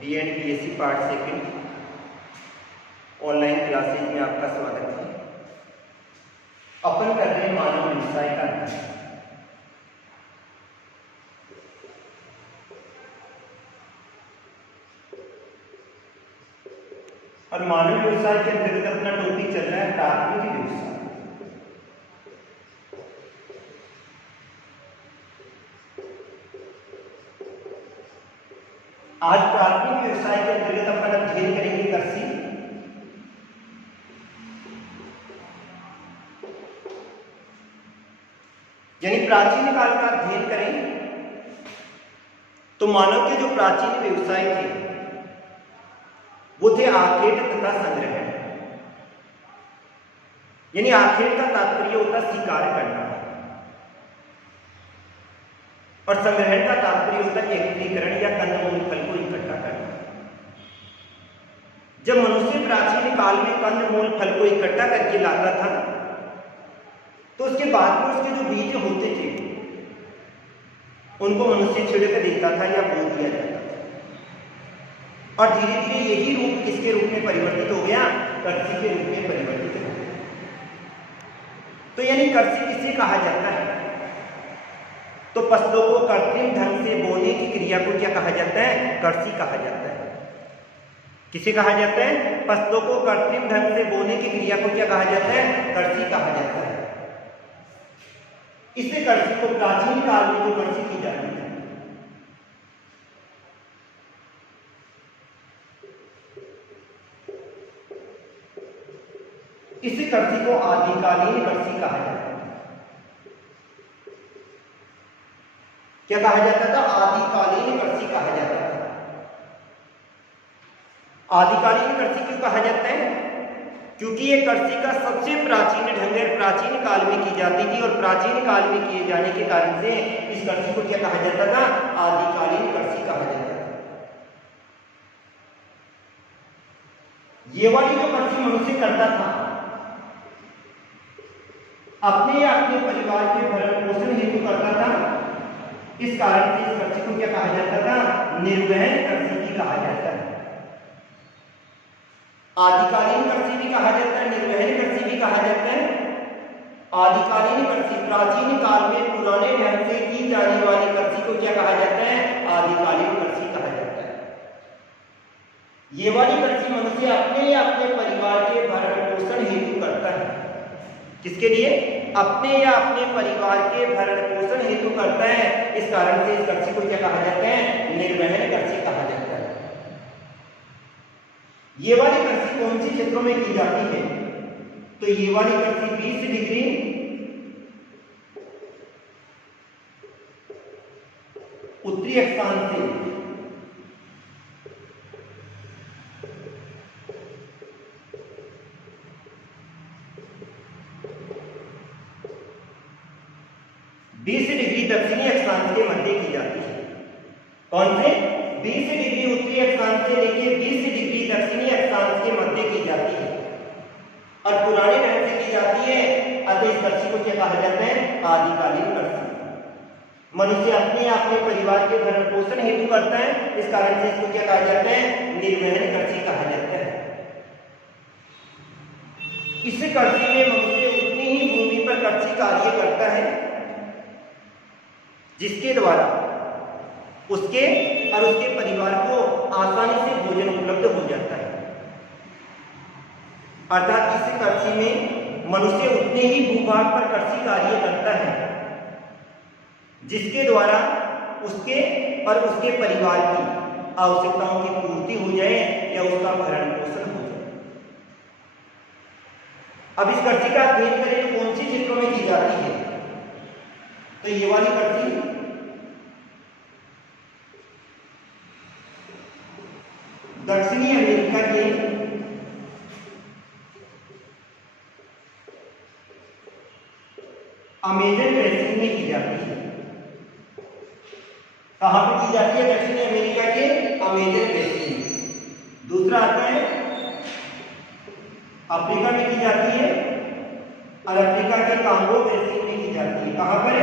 B.Ed. B.Sc part second online classes में आपका स्वागत है। अपन कर रहे हैं मानव व्यवसाय का अध्ययन। और मानव व्यवसाय के अंतर्गत अपना टॉपिक चल रहा है प्राथमिक व्यवसाय। आज प्राथमिक व्यवसाय के अंतर्गत अपन अध्ययन करेंगे कृषि। यानी प्राचीन काल का अध्ययन करें तो मानव के जो प्राचीन व्यवसाय थे वो थे आखेट तथा संग्रहण। यानी आखेट का तात्पर्य होता शिकार करना और संग्रहण का तात्पर्य होता है एकत्रीकरण या कंदमूल फल को इकट्ठा करना। जब मनुष्य प्राचीन काल में कंदमूल फल को इकट्ठा करके लाता था तो उसके बाद में उसके जो बीज होते थे उनको मनुष्य छिड़क देता था या बो दिया जाता था और धीरे धीरे यही रूप किसके रूप में परिवर्तित हो गया? कृषि के रूप में परिवर्तित हो गया। तो यानी कृषि किसे कहा जाता है? तो फसलों को कृत्रिम ढंग से बोने की क्रिया को क्या कहा जाता है? कृषि कहा जाता है। किसे कहा जाता है? फसलों को कृत्रिम ढंग से बोने की क्रिया को क्या कहा जाता है? कृषि कहा जाता है। इसे कृषि को प्राचीन काल में जो कृषि की जाती है इसे कृषि को आदिकालीन कृषि कहा जाता है। क्या कहा जाता था? आदिकालीन कृषि कहा जाता था। आदिकालीन कृषि क्यों कहा जाता है? क्योंकि ये कृषि का सबसे प्राचीन ढंग है, प्राचीन काल में की जाती थी और प्राचीन काल में किए जाने के कारण से इस कृषि को क्या कहा जाता था? आदिकालीन कृषि कहा जाता था। ये वाली जो कृषि मनुष्य करता था अपने या अपने परिवार के भरण पोषण हेतु करता था। इस कारण से इस कृषि को क्या कहा जाता था? निर्वहन कृषि भी कहा जाता है। आदिकालीन कृषि भी कहा जाता है, निर्वहन कृषि भी कहा जाता है। आदिकालीन कृषि प्राचीन काल में पुराने ढंग से की जाने वाली कृषि को क्या कहा जाता है? आदिकालीन कृषि कहा जाता है। ये वाली कृषि मनुष्य अपने या अपने परिवार के भरण पोषण हेतु करता है। किसके लिए? अपने या अपने परिवार के भरण पोषण हेतु करता है। इस कारण से इस कृषि को क्या कहा जाता है? निर्वहन कृषि कहा जाता है। ये वाली कृषि कौन सी क्षेत्रों में की जाती है? तो ये वाली कृषि 20 डिग्री उत्तरी अक्षांश से 20 डिग्री दक्षिणी अक्षांश के मध्य की जाती है। कौन से? 20 डिग्री उत्तरी अक्षांश से लेकर 20 डिग्री दक्षिणी अक्षांश के मध्य की जाती है और पुराने ढंग से की जाती है। अतः इस कृषि को क्या कहा जाता है? आदिकालीन कृषि। मनुष्य अपने अपने परिवार के भरण पोषण हेतु करता है। इस कारण से इसको क्या कहा जाता है? निर्वहन कृषि कहा जाता है। इस कृषि में मनुष्य उतनी ही भूमि पर कृषि कार्य करता है जिसके द्वारा उसके और उसके परिवार को आसानी से भोजन उपलब्ध हो जाता है। अर्थात इस कृषि में मनुष्य उतने ही भूभाग पर कृषि कार्य करता है जिसके द्वारा उसके और उसके परिवार की आवश्यकताओं की पूर्ति हो जाए या उसका भरण पोषण हो जाए। अब इस कृषि का अध्ययन करें तो कौन सी क्षेत्रों में की जाती है? तो ये वाली कृषि दक्षिणी अमेरिका के अमेजन बेसिन में की जाती है। कहां पर की जाती है? दक्षिणी अमेरिका के अमेजन बेसिन। दूसरा आता है अफ्रीका में की जाती है और अफ्रीका के कांगो बेसिन में की जाती है। कहां पर?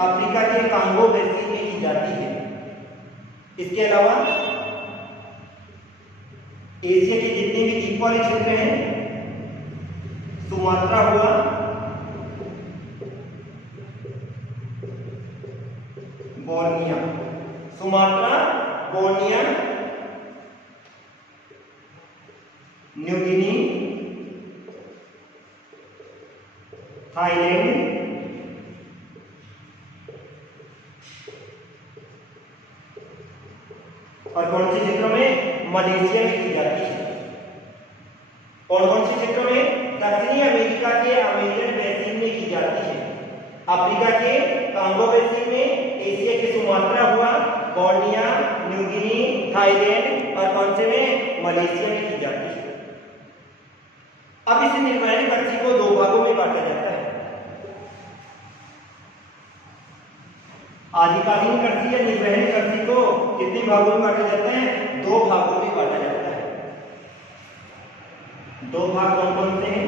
अफ्रीका के कांगो बेसिन में की जाती है। इसके अलावा एशिया के जितने भी द्वीप वाले क्षेत्र हैं, सुमात्रा हुआ, Borneo, Sumatra, Borneo, New Guinea, Thailand, और कौन से क्षेत्रों में? मलेशिया में की जाती है। और कौन से क्षेत्रों में? दक्षिणी अमेरिका के अमेजन बेसिन में की जाती है, अफ्रीका के कांगो बेसिन में, एशिया के सुमात्रा हुआ, बोर्निया, न्यू गिनी, थाईलैंड, और कौन से में? मलेशिया में की जाती है। अब इस निर्वहन कृषि को दो भागों में बांटा जाता है। आदिकालीन कृषि या निर्वहन कृषि को कितने भागों में बांटा जाता है? दो भागों में बांटा जाता है। दो भाग कौन कौन से हैं?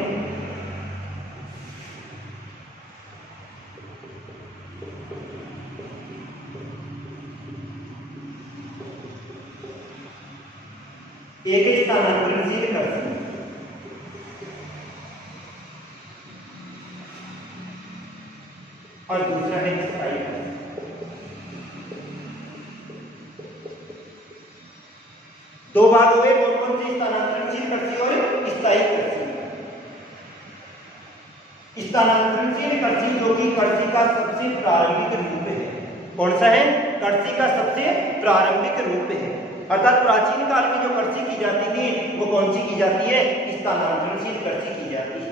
एक है स्थानांतरणशील कृषि, और दूसरा है स्थायी कृषि। दो भाग हुए, कौन कौन से? स्थानांतरणशील कृषि और स्थायी कृषि। स्थानांतरणशील कृषि जो कि कृषि का सबसे प्रारंभिक रूप है। कौन सा है? कृषि का सबसे प्रारंभिक रूप है। अर्थात प्राचीन काल में जो कृषि की जाती थी वो कौन सी की जाती है? स्थानांतरणशील कृषि की जाती है।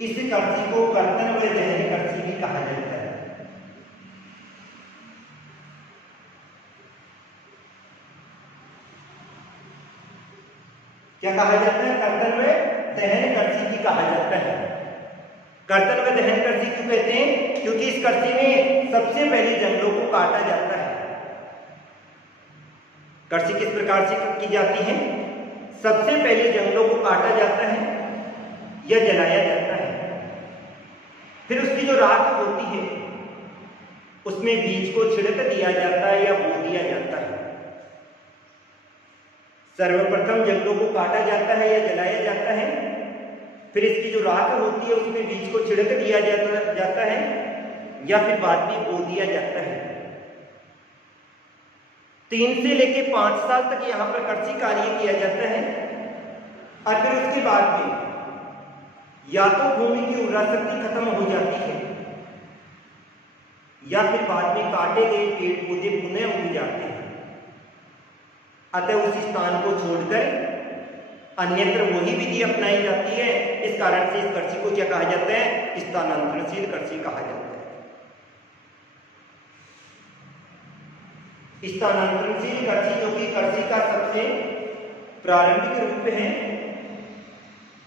इस कृषि को कर्तन व दहन कृषि भी कहा जाता है। क्या कहा जाता है? कर्तन व दहन कृषि भी कहा जाता है। कर्तन व दहन कृषि क्यों कहते हैं? क्योंकि इस कृषि में सबसे पहले जंगलों को काटा जाता है। कृषि किस प्रकार से की जाती है? सबसे पहले जंगलों को काटा जाता है या जलाया जाता है, फिर उसकी जो राख होती है उसमें बीज को छिड़क दिया जाता है या बो दिया जाता है। सर्वप्रथम जंगलों को काटा जाता है या जलाया जाता है, फिर इसकी जो राख होती है उसमें बीज को छिड़क दिया जाता है या फिर बाद में बो दिया जाता है। 3 से लेकर 5 साल तक यहाँ पर कृषि कार्य किया जाता है, और फिर उसके बाद में या तो भूमि की उर्वरा शक्ति खत्म हो जाती है या फिर बाद में काटे गए पेड़ पौधे पुनः उग जाते हैं। अतः उस स्थान को छोड़कर अन्यत्र वही विधि अपनाई जाती है। इस कारण से इस कृषि को क्या कहा जाता है? स्थानांतरणशील कृषि कहा जाता है। स्थानांतरणशील कृषि जो कि कृषि का सबसे प्रारंभिक रूप है,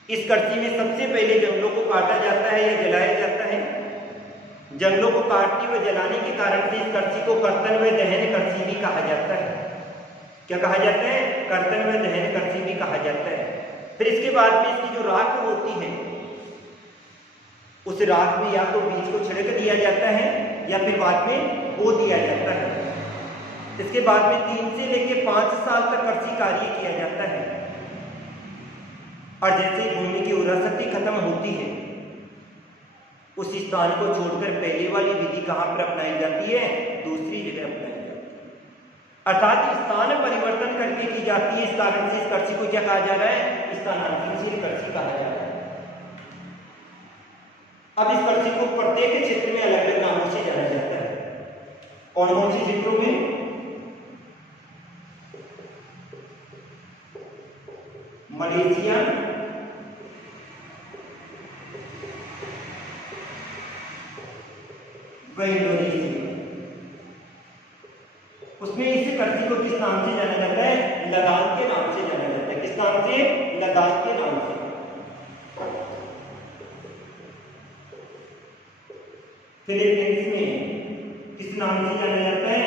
इस कृषि में सबसे पहले जंगलों को काटा जाता है या जलाया जाता है। जंगलों को काटने व जलाने के कारण से इस कृषि को कर्तन व दहन कृषि भी कहा जाता है। क्या कहा जाता है? कर्तन व दहन कृषि भी कहा जाता है। फिर इसके बाद में इसकी जो राख होती है उस राख में या तो बीज को छिड़क दिया जाता है या फिर बाद में बो दिया जाता है। इसके बाद में 3 से लेकर 5 साल तक कृषि कार्य किया जाता है, और जैसे भूमि की उर्वरा शक्ति खत्म होती है उस स्थान को छोड़कर पहले वाली विधि कहां पर अपनाई जाती है? दूसरी जगह अपनाई जाती है। अर्थात स्थान परिवर्तन करके की जाती है। इस कारण से इस कृषि को क्या कहा जा रहा है? स्थानांतरणशील कृषि कहा जा रहा है। अब इस कृषि को प्रत्येक क्षेत्र में अलग अलग नामों से जाना जाता है। कौन कौन से क्षेत्रों में? मलेशिया, व इंडोनेशिया। उसमें इस कृषि को किस नाम से जाना जाता है? लद्दाख के नाम से जाना जाता है। किस नाम से? लद्दाख के नाम से। फिलीपींस में किस नाम से जाना जाता है?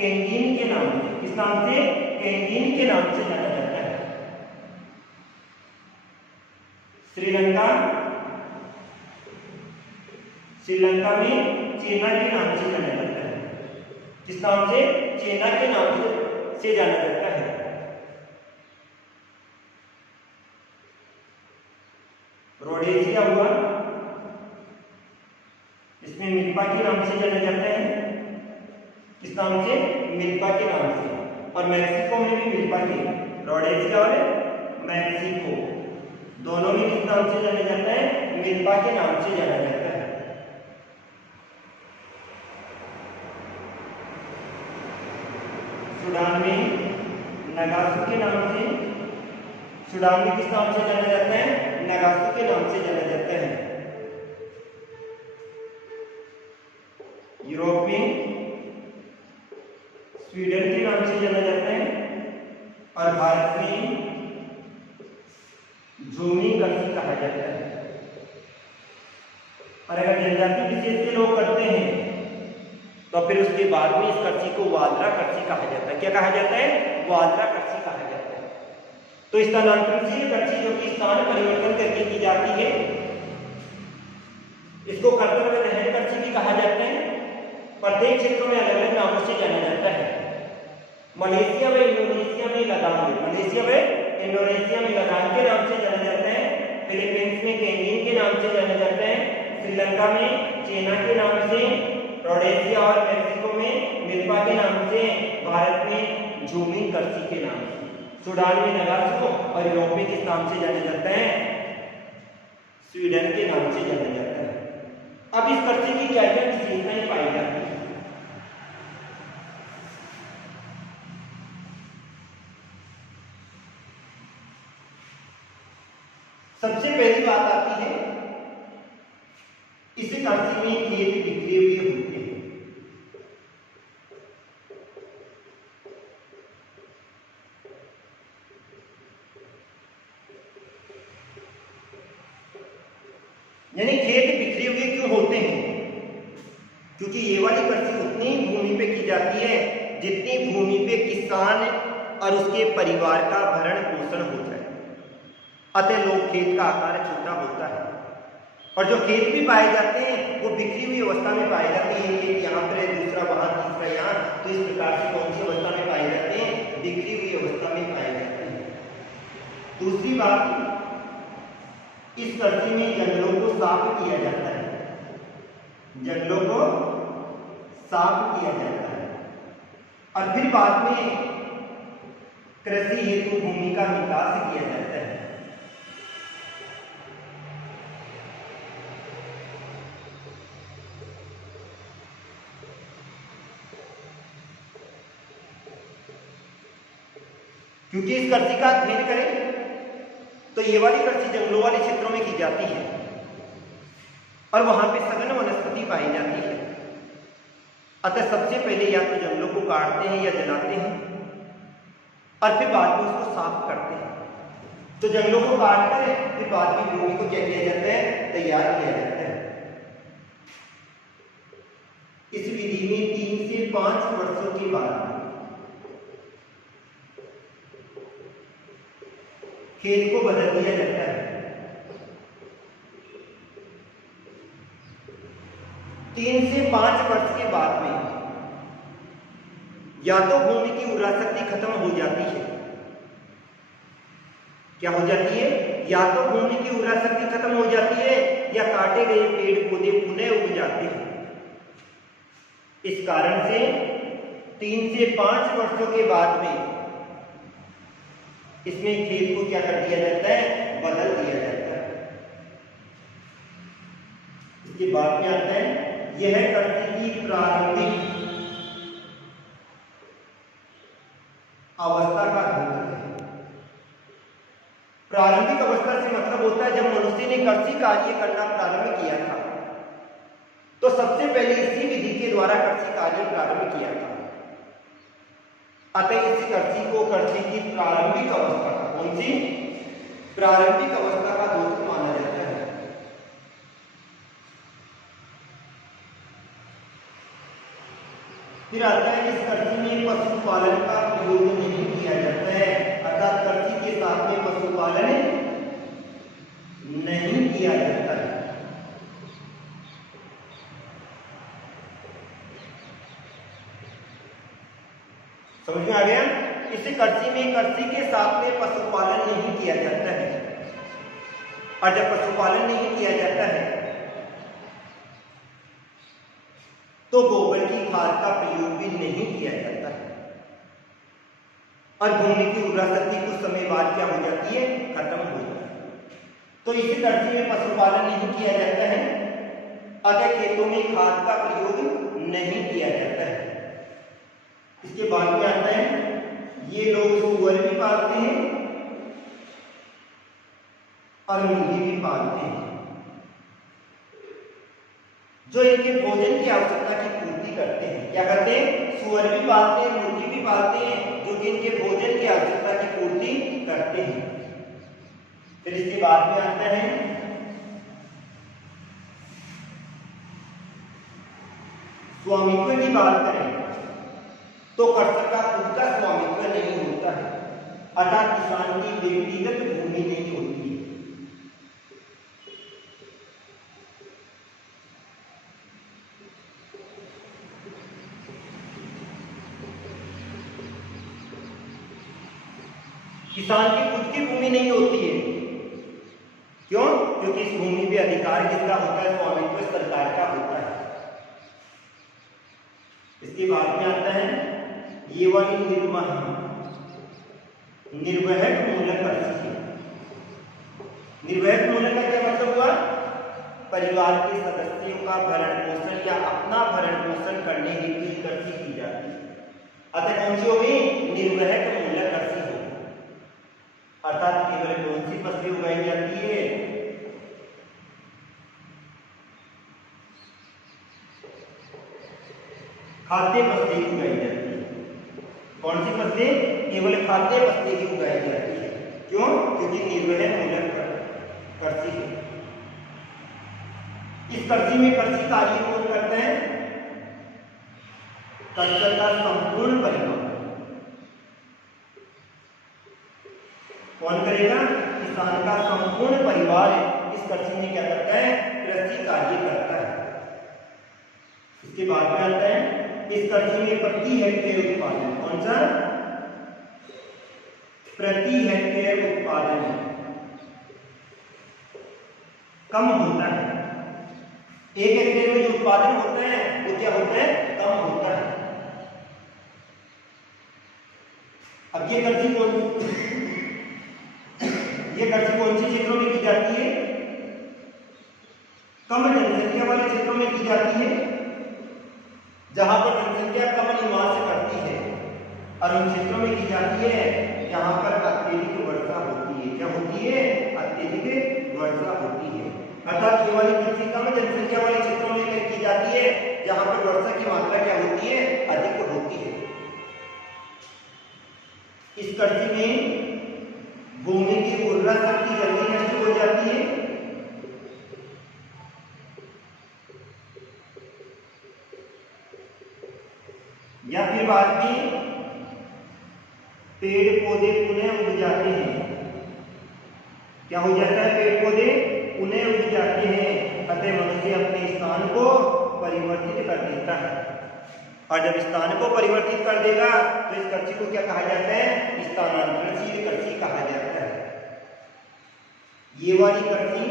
कैंगीन के नाम से। किस नाम से? कैंगीन के नाम से जाना जाता है। श्रीलंका, श्रीलंका में चेना के नाम से जाना जाता है। किस नाम से? चेना के नाम से से जाना जाता है। रोडेशिया हुआ, इसमें मिल्पा के नाम से जाना जाता है। किस नाम से? मिल्पा के नाम से। और मैक्सिको में भी मिल्पा के, रोडेशिया और मैक्सिको दोनों में किस नाम से जाना जाता है? मिल्पा के नाम से जाना जाता है। सूडान में नगासू के नाम से, सूडान में किस नाम से जाना जाता है? नगासू के नाम से जाना जाता है। यूरोप में स्वीडन के नाम से जाना जाता है। और भारत में झूमी कर्सी कहा जाता है। और अगर जनजाति विशेष के लोग करते हैं तो फिर उसके बाद में इस कर्सी को वादरा कर्सी कहा जाता है। क्या कहा जाता है? वादरा कर्सी कहा जाता है। तो स्थानांतरणशील कर्सी जो कि स्थान परिवर्तन करके की जाती है, इसको कर्तव्य रहन कर्सी भी कहा जाता है। प्रत्येक क्षेत्रों में अलग अलग नामों से जाना जाता है। मलेशिया में, इंडोनेशिया में लदान, मलेशिया में, इंडोनेशिया में लदान के नाम से जाना जाता है। फिलीपींस में कैंगीन के नाम से जाना जाता है। श्रीलंका में चेना के नाम से, रोडेशिया और मैक्सिको में मिल्पा के नाम से, भारत में झूमी कर्सी के नाम से, सूडान में नगासू और यूरोप में किस नाम से जाना जाता है? स्वीडन के नाम से जाना जाता है। अब इस कर्सी की क्या क्या विशेषताएं पाई जाती है? सबसे पहली बात आती है, इस कर्सी में खेत बिखरे हुए होते हैं। यानी खेत बिखरे हुए क्यों होते हैं? क्योंकि ये वाली कर्सी उतनी भूमि पे की जाती है जितनी भूमि पे किसान और उसके परिवार का भरण पोषण हो जाए। अतः लोग खेत का आकार छोटा होता है। और जो खेत भी पाए जाते हैं वो बिखरी हुई अवस्था में पाए जाते हैं। एक यहाँ पर है, दूसरा वहां, तीसरा यहाँ। तो इस प्रकार से कौन सी अवस्था में पाए जाते हैं? बिखरी हुई अवस्था में पाए जाते हैं। दूसरी बात, इस कर्सी में जंगलों को साफ किया जाता है। जंगलों को साफ किया जाता है। और फिर बाद में कृषि हेतु भूमि का विकास किया जाता है। क्योंकि इस कर्सी का अध्ययन करें तो ये वाली कर्सी जंगलों वाले क्षेत्रों में की जाती है और वहां पे सघन वनस्पति पाई जाती है। अतः सबसे पहले या तो जंगलों को काटते हैं या जलाते हैं और फिर बाद में उसको साफ करते हैं। तो जंगलों को काट कर फिर बाद में भूमि को क्या किया जाता है? तैयार किया जाता है। इस विधि में 3 से 5 वर्षों के बाद खेत को बदल दिया जाता है। 3 से 5 वर्ष के बाद में या तो भूमि की उर्वरा शक्ति खत्म हो जाती है। क्या हो जाती है? या तो भूमि की उर्वरा शक्ति खत्म हो जाती है या काटे गए पेड़ पौधे पुनः उग जाते हैं। इस कारण से 3 से 5 वर्षों के बाद में इसमें खेत को क्या कर दिया जाता है? बदल दिया जाता है। इसके बाद में आता है, यह कर्सी की प्रारंभिक अवस्था का ध्यान रखें। प्रारंभिक अवस्था से मतलब होता है जब मनुष्य ने कृषि कार्य करना प्रारंभ किया था तो सबसे पहले इसी विधि के द्वारा कृषि कार्य प्रारंभ किया था। अतः इस कृषि को कृषि की प्रारंभिक अवस्था का, कौन सी? प्रारंभिक अवस्था का दोष माना जाता है। फिर आता है, इस कृषि में पशुपालन का प्रयोग नहीं किया जाता है। अर्थात कृषि के साथ में पशुपालन नहीं किया जाता है। समझ में आ गया? इस कृषि में कृषि के साथ में पशुपालन नहीं किया जाता है, और जब पशुपालन नहीं किया जाता है तो गोबर की खाद का प्रयोग भी नहीं किया जाता है, और भूमि की उर्वरा शक्ति कुछ समय बाद क्या हो जाती है, खत्म हो जाती है। तो इसी कृषि में पशुपालन नहीं किया जाता है, अगर खेतों में खाद का प्रयोग नहीं किया जाता है। इसके बाद में आता है ये लोग सुअर भी पालते हैं और मुर्गी भी पालते हैं, जो इनके भोजन की आवश्यकता की पूर्ति करते हैं। क्या करते हैं, सुअर भी पालते हैं, मुर्गी भी पालते हैं, जो कि इनके भोजन की आवश्यकता की पूर्ति करते हैं। फिर इसके बाद में आता है स्वामित्व की बात करें तो कृषक का खुद का स्वामित्व नहीं होता है, अर्थात किसान की व्यक्तिगत भूमि नहीं होती है। किसान की खुद की भूमि नहीं होती है। क्यों? क्योंकि इस भूमि पे अधिकार किसका होता है, स्वामित्व सरकार का होता है। इसके बाद में आता है ये वाली निर्वहक मूलक कृषि। निर्वहक मूलक का क्या मतलब हुआ, परिवार के सदस्यों का भरण पोषण या अपना भरण पोषण करने हेतु कृषि की जाती है। अतः कौन सी होगी, निर्वहक मूलक कृषि होगी, अर्थात केवल कौन सी फसलें उगाई जाती है, खाद्य फसलें उगाई जाती है। कौन सी फसलें, केवल खाद्य फसलें ही उगाई जाती है। क्यों? क्योंकि निर्वहन मूलक कृषि है। इस कृषि में कृषि कार्य कौन करते हैं, कृषक का संपूर्ण परिवार। कौन करेगा, किसान का संपूर्ण परिवार इस कृषि में क्या करता है, कृषि कार्य करता है। इसके बाद में आता है इस कृषि में प्रति हेक्टेयर उत्पादन, कौन सा, प्रति हेक्टेयर उत्पादन कम होता है। एक हेक्टेयर में जो उत्पादन होता है वो क्या होता है, कम होता है। अब ये कृषि कौन सी क्षेत्रों में की जाती है, कम जनसंख्या वाले क्षेत्रों में की जाती है, जहां पर जनसंख्या कम निवास करती है, और उन क्षेत्रों में की जाती है जहां पर अत्यधिक वर्षा होती है। क्या होती है, अत्यधिक वर्षा होती है। अर्थात ये वाली कृषि कम जनसंख्या वाले क्षेत्रों में की जाती है, जहां पर वर्षा की मात्रा क्या होती है, अधिक होती है। इस कृषि में भूमि की उर्वरा शक्ति जल्दी नष्ट हो जाती है, या फिर बाद में पेड़ पौधे पुनः उग जाते हैं। क्या हो जाता है, पेड़ पौधे पुनः उग जाते हैं। अतः मनुष्य अपने स्थान को परिवर्तित कर देता है, और जब स्थान को परिवर्तित कर देगा तो इस कृषि को क्या कहा जाता है, स्थानांतरणशील कृषि कहा जाता है। ये वाली कृषि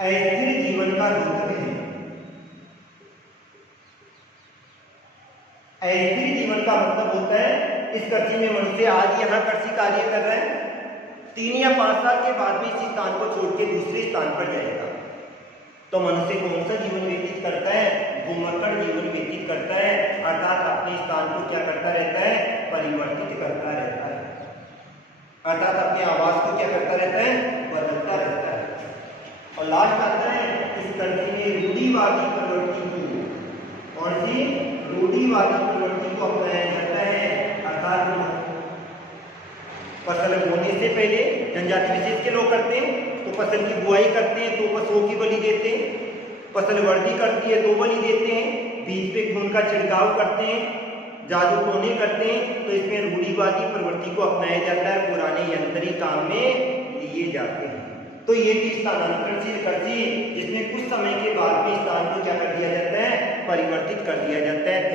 अस्थिर जीवन का रूप है। अस्थिर जीवन का मतलब होता है इस कृषि में मनुष्य आज यहाँ कृषि कार्य कर रहा है, 3 या 5 साल के बाद भी इस स्थान को छोड़ के दूसरे स्थान पर जाएगा। तो मनुष्य कौन सा जीवन व्यतीत करता है, भूमकड़ जीवन व्यतीत करता है, अर्थात अपने स्थान को क्या करता रहता है, परिवर्तित करता रहता है, अर्थात अपने आवास को क्या करता रहता है, बदलता रहता है। और लास्ट आता है इस कृषि में रूढ़िवादी प्रवृत्ति की, कौन सी, रूढ़िवादी प्रवृत्ति को अपनाया जाता है। अर्थात फसल बोने से पहले जनजाति विशेष के लोग करते हैं तो फसल की बुआई करते हैं, तो पशुओं की बलि देते हैं, फसल वृद्धि करती है तो बलि देते हैं, बीज पे खून का छिड़काव करते हैं, जादू टोने करते हैं। तो इसमें रूढ़िवादी प्रवृत्ति को अपनाया जाता है, पुराने यंत्री काम में लिए जाते हैं। तो ये थी स्थानांतरणशील कृषि, जिसमें कुछ समय के बाद में स्थान को क्या कर दिया जाता है, परिवर्तित कर दिया जाता है।